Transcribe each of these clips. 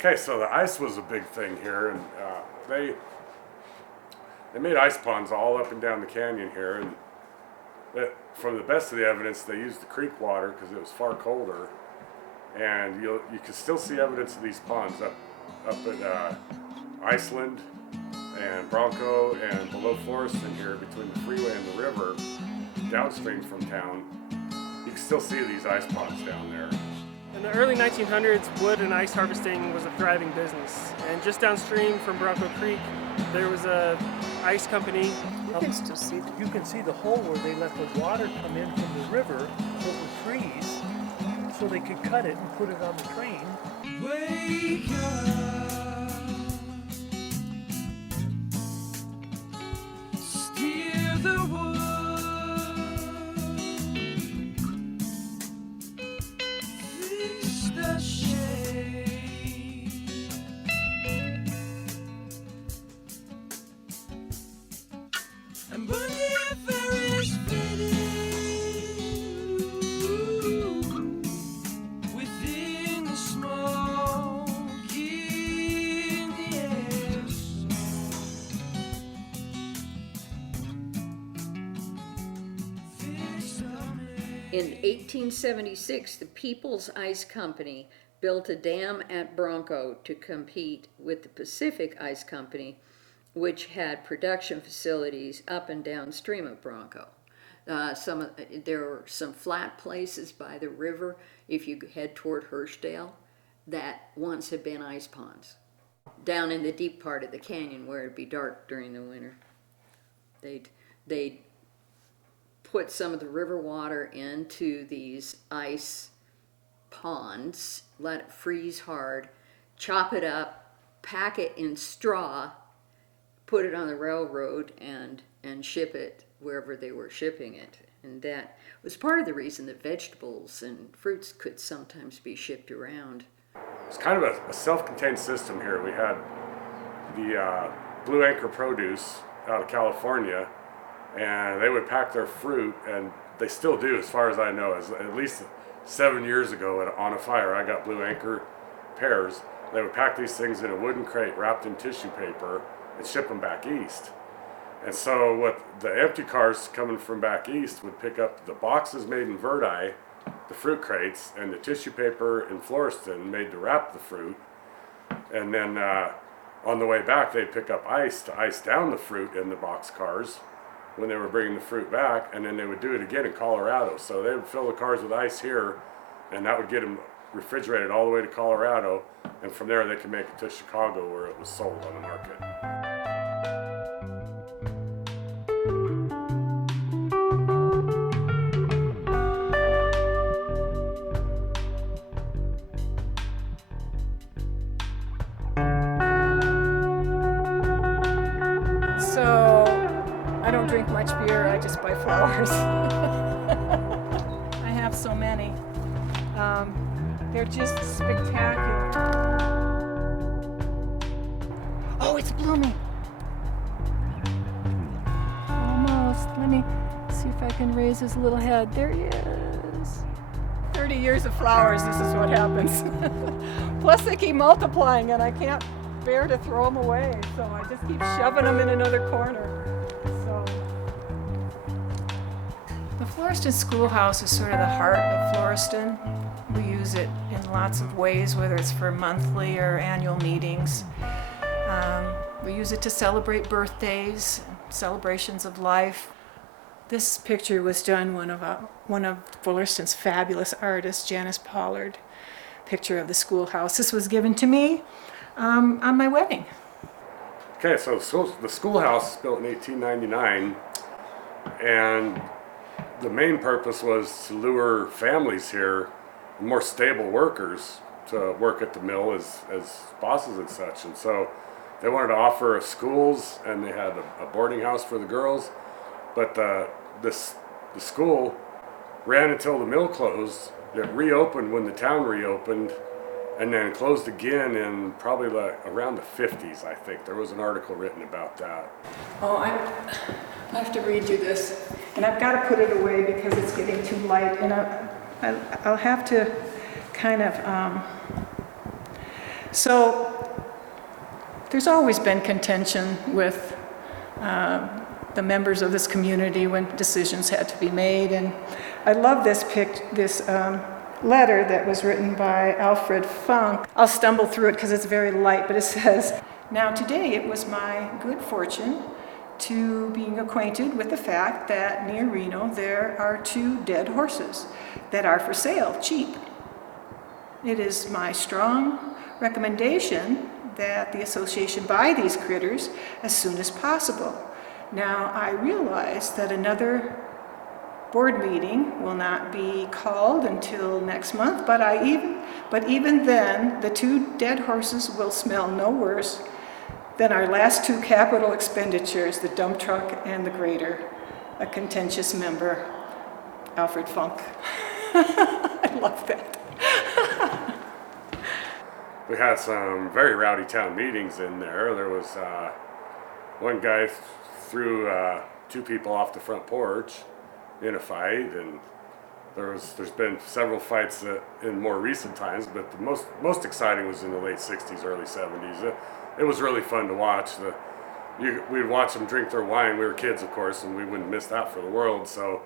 Okay, so the ice was a big thing here, and they made ice ponds all up and down the canyon here, and from the best of the evidence, they used the creek water because it was far colder, and you can still see evidence of these ponds up at Iceland and Bronco and below Floriston here between the freeway and the river downstream from town. You can still see these ice ponds down there. In the early 1900s, wood and ice harvesting was a thriving business, and just downstream from Bronco Creek there was a ice company. You can still see you can see the hole where they let the water come in from the river over trees so they could cut it and put it on the train. Wake up, steer the wood, fix the shade, and when the affair is fading within the smoke in the air. In 1876, the People's Ice Company built a dam at Bronco to compete with the Pacific Ice Company, which had production facilities up and downstream of Bronco. There were some flat places by the river, if you head toward Hirschdale, that once had been ice ponds. Down in the deep part of the canyon where it'd be dark during the winter, they'd put some of the river water into these ice ponds, let it freeze hard, chop it up, pack it in straw, put it on the railroad, and ship it wherever they were shipping it. And that was part of the reason that vegetables and fruits could sometimes be shipped around. It's kind of a self-contained system here. We had the Blue Anchor Produce out of California, and they would pack their fruit, and they still do, as far as I know. At least 7 years ago on a fire, I got Blue Anchor pears. They would pack these things in a wooden crate wrapped in tissue paper and ship them back east. And so what the empty cars coming from back east would pick up the boxes made in Verdi, the fruit crates, and the tissue paper in Floriston made to wrap the fruit. And then on the way back, they'd pick up ice to ice down the fruit in the box cars when they were bringing the fruit back, and then they would do it again in Colorado. So they would fill the cars with ice here, and that would get them refrigerated all the way to Colorado, and from there they could make it to Chicago where it was sold on the market. So I don't drink much beer, I just buy flowers. I have so many. They're just spectacular. Oh, it's blooming. Almost. Let me see if I can raise his little head. There he is. 30 years of flowers, this is what happens. Plus they keep multiplying and I can't bear to throw them away, so I just keep shoving them in another corner. So the Floriston Schoolhouse is sort of the heart of Floriston. We use it in lots of ways, whether it's for monthly or annual meetings. We use it to celebrate birthdays, celebrations of life. This picture was done one of Floriston's fabulous artists, Janice Pollard. Picture of the schoolhouse. This was given to me on my wedding. Okay, so the schoolhouse was built in 1899, and the main purpose was to lure families here, more stable workers, to work at the mill as bosses and such. And so they wanted to offer schools, and they had a boarding house for the girls, but the school ran until the mill closed. It reopened when the town reopened, and then closed again in probably around the 50s, I think. There was an article written about that. Oh, I have to read you this, and I've got to put it away because it's getting too light, and I'll have to kind of So there's always been contention with the members of this community when decisions had to be made. And I love this letter that was written by Alfred Funk. I'll stumble through it because it's very light, but it says, "Now today it was my good fortune to being acquainted with the fact that near Reno there are 2 dead horses that are for sale, cheap. It is my strong recommendation that the association buy these critters as soon as possible. Now I realize that another board meeting will not be called until next month, but even then, the 2 dead horses will smell no worse than our last 2 capital expenditures, the dump truck and the grader. A contentious member, Alfred Funk." I love that. We had some very rowdy town meetings in there. There was one guy threw 2 people off the front porch in a fight, and there's been several fights in more recent times, but the most exciting was in the late 60s, early 70s. It was really fun to watch. We'd watch them drink their wine. We were kids, of course, and we wouldn't miss that for the world. So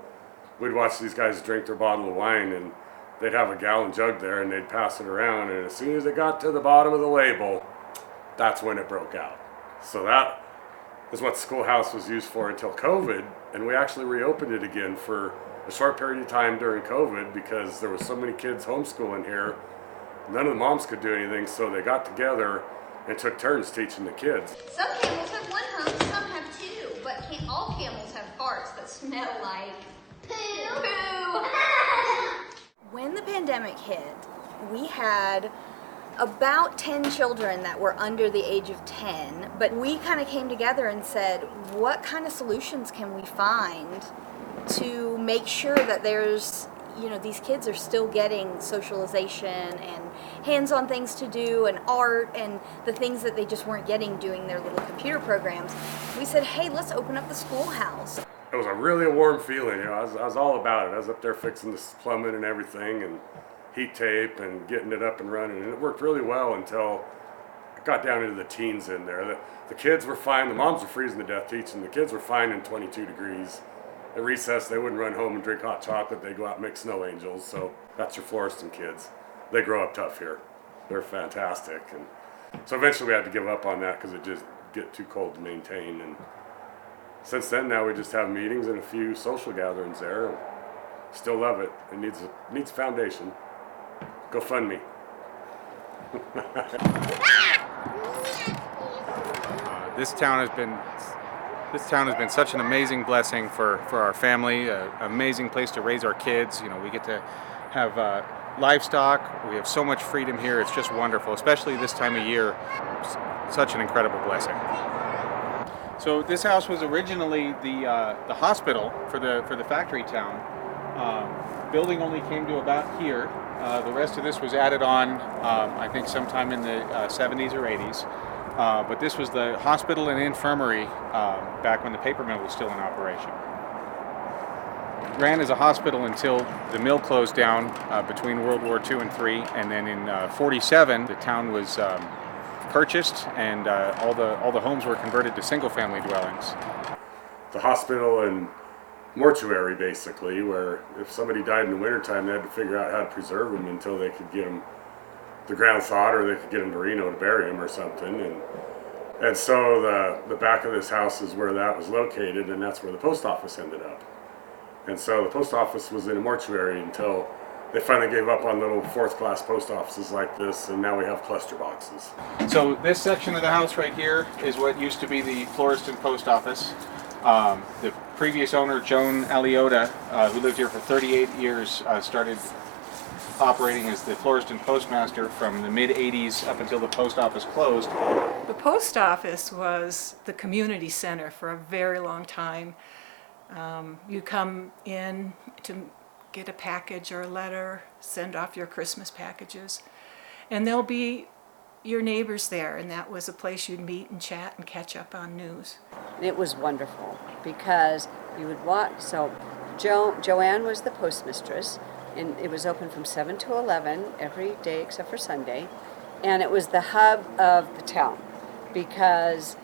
we'd watch these guys drink their bottle of wine, and they'd have a gallon jug there, and they'd pass it around. And as soon as it got to the bottom of the label, that's when it broke out. So that is what the schoolhouse was used for until COVID, and we actually reopened it again for a short period of time during COVID because there was so many kids homeschooling here. None of the moms could do anything, so they got together and took turns teaching the kids. Some camels have 1 hump, some have 2, but all camels have farts that smell like poo. When the pandemic hit, we had about 10 children that were under the age of 10, but we kind of came together and said, what kind of solutions can we find to make sure that there's, these kids are still getting socialization and hands-on things to do and art and the things that they just weren't getting doing their little computer programs. We said, hey, let's open up the schoolhouse. It was a really warm feeling. I was all about it. I was up there fixing the plumbing and everything and heat tape and getting it up and running, and it worked really well until it got down into the teens in there. The kids were fine. The moms were freezing to death teaching. The kids were fine in 22 degrees. At recess, they wouldn't run home and drink hot chocolate. They'd go out and make snow angels. So that's your Floriston kids. They grow up tough here. They're fantastic. And so eventually we had to give up on that because it just get too cold to maintain. And since then, now we just have meetings and a few social gatherings there. Still love it. It needs a foundation. Go fund me. This town has been such an amazing blessing for our family. An amazing place to raise our kids. We get to have livestock. We have so much freedom here. It's just wonderful, especially this time of year. Such an incredible blessing. So this house was originally the hospital for the factory town. Building only came to about here. The rest of this was added on, I think, sometime in the 70s or 80s. But this was the hospital and infirmary back when the paper mill was still in operation. Ran as a hospital until the mill closed down between World War II and III, and then in 47 the town was purchased, and all the homes were converted to single-family dwellings. The hospital and mortuary, basically, where if somebody died in the wintertime, they had to figure out how to preserve them until they could get them the ground thawed, or they could get them to Reno to bury them or something. And so the back of this house is where that was located, and that's where the post office ended up. And so the post office was in a mortuary until they finally gave up on little 4th-class post offices like this, and now we have cluster boxes. So this section of the house right here is what used to be the Floriston post office. The previous owner, Joan Aliota, who lived here for 38 years, started operating as the Floriston postmaster from the mid-'80s up until the post office closed. The post office was the community center for a very long time. You come in to get a package or a letter, send off your Christmas packages, and there'll be your neighbors there, and that was a place you'd meet and chat and catch up on news. It was wonderful because you would walk. So Joanne was the postmistress, and it was open from 7 to 11 every day except for Sunday. and it was the hub of the town because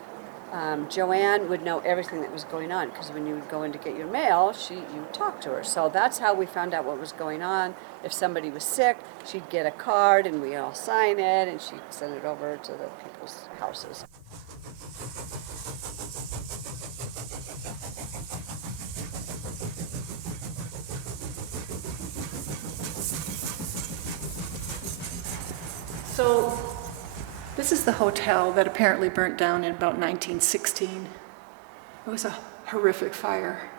Joanne would know everything that was going on because when you would go in to get your mail, you talked to her. So that's how we found out what was going on. If somebody was sick, she'd get a card and we all sign it and she'd send it over to the people's houses. So this is the hotel that apparently burnt down in about 1916. It was a horrific fire.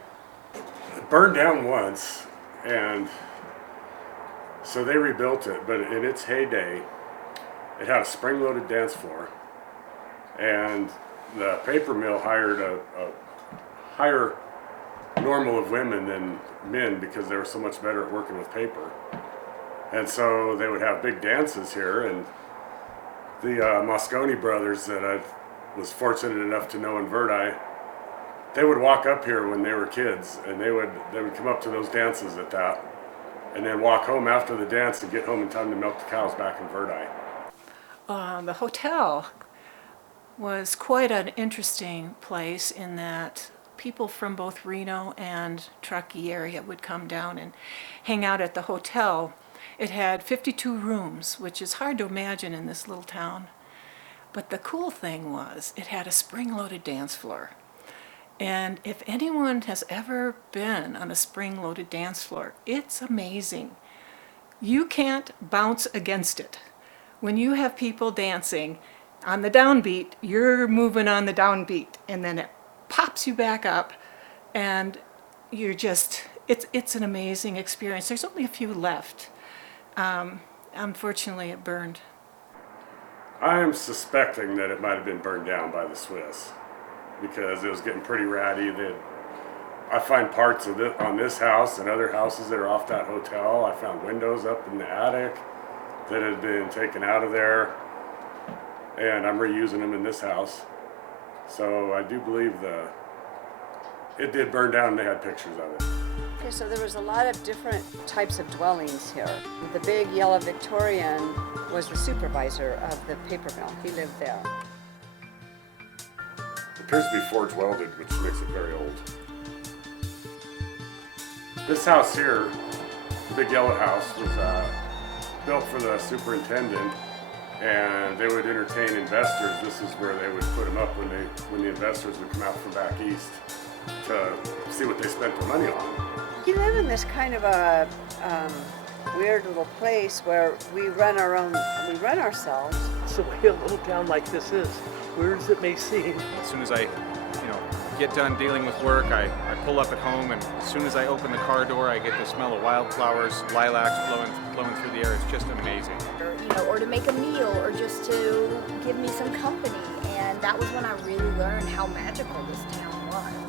It burned down once, and so they rebuilt it, but in its heyday, it had a spring-loaded dance floor, and the paper mill hired a higher normal of women than men because they were so much better at working with paper. And so they would have big dances here, and the Moscone brothers that I was fortunate enough to know in Verdi, they would walk up here when they were kids, and they would come up to those dances at that, and then walk home after the dance and get home in time to milk the cows back in Verdi. The hotel was quite an interesting place in that people from both Reno and Truckee area would come down and hang out at the hotel. It had 52 rooms, which is hard to imagine in this little town. But the cool thing was it had a spring-loaded dance floor. And if anyone has ever been on a spring-loaded dance floor, it's amazing. You can't bounce against it. When you have people dancing on the downbeat, you're moving on the downbeat, and then it pops you back up, and you're just, it's an amazing experience. There's only a few left. Unfortunately, it burned. I am suspecting that it might have been burned down by the Swiss because it was getting pretty ratty. I find parts of it on this house and other houses that are off that hotel. I found windows up in the attic that had been taken out of there, and I'm reusing them in this house. So I do believe it did burn down, and they had pictures of it. Okay, so there was a lot of different types of dwellings here. The big yellow Victorian was the supervisor of the paper mill. He lived there. It appears to be forge welded, which makes it very old. This house here, the big yellow house, was built for the superintendent, and they would entertain investors. This is where they would put them up when the investors would come out from back east to see what they spent their money on. You live in this kind of a weird little place where we run ourselves. It's the way a little town like this is, weird as it may seem. As soon as I, get done dealing with work, I pull up at home, and as soon as I open the car door, I get the smell of wildflowers, lilacs blowing through the air. It's just amazing. Or to make a meal, or just to give me some company. And that was when I really learned how magical this town was.